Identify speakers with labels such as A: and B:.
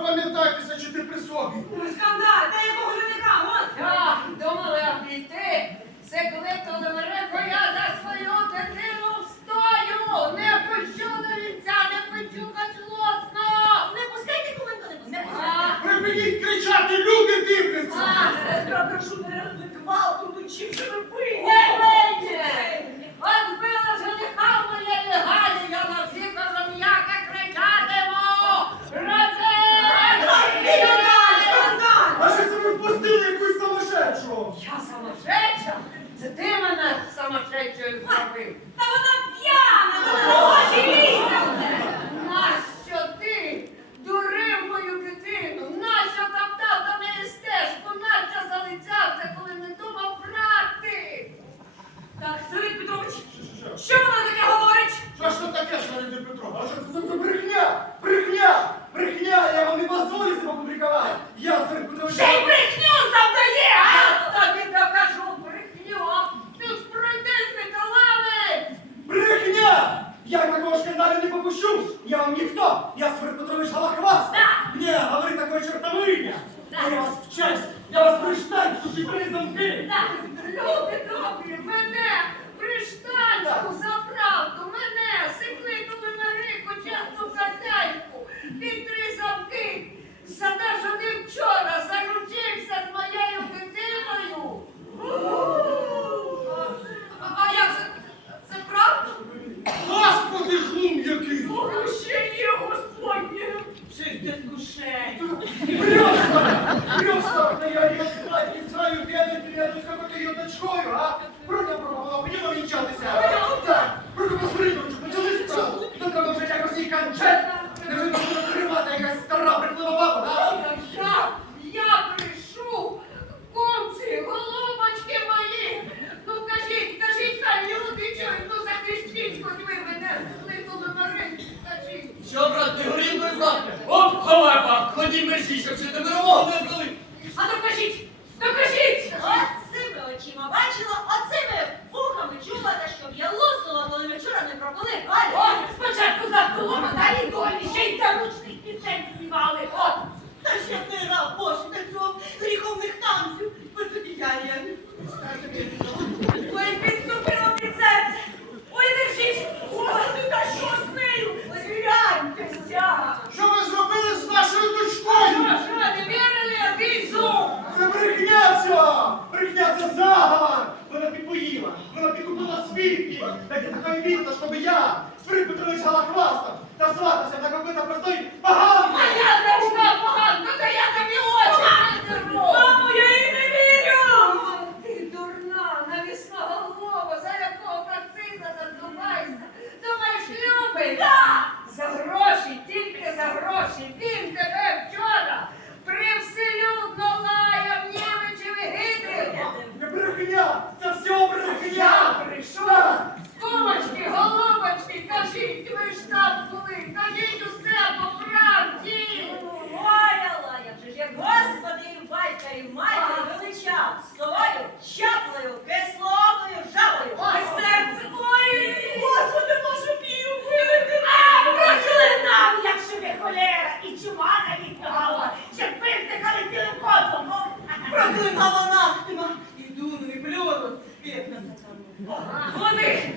A: Запам'ятайтеся, чи ти при собі. Ну, Скандаль, та якого жінка, ось!
B: Так, думали обійти. Це коли то на бо я за свою дитину встою. Не пущу до вінця, не пущу качлосно.
A: Не пускайте, коли не пускайте.
C: Припиніть
B: route. Я
C: такого шкандалю не попущу! Я вам ніхто! Я Сарик Петрович Галахваст!
A: Да.
C: Не, говорить такое чертовиня!
A: Да.
C: Я вас в честь! Я вас приштанцю під призамки!
A: Так.
B: Люди добрі, мене приштанську за правду, мене секликали
D: Оп, халепа! ходім мерщій, щоб ще тебе ромогу не здали.
A: А докажіть! Докажіть!
E: Оцими очима бачила, оцими вухами чула, та щоб я лусила, коли ми вчора не пропали
C: Брехня це заговор! Вона підпоїла, вона підкупила свідків. Так я такої вірила, щоб я, Спирит Петрович Галахвастов, та сватався на какой-то простой поганий. Це все
B: Я
C: брехня!
B: прийшов.
C: Так.
B: Кумочки, голубочки, кажіть, ви ж там були, кажіть усе по правді.
E: Лаяла я вже ж як Господи і батька і матір величав. Совою, чаплею, кислотою, жабою.
A: Ой, серце моє! Господи, Боже мій, вилити! А, проклинав, як живе холера і чума на їх щоб ви здихали цілим котлом!
E: Проклина вона вони!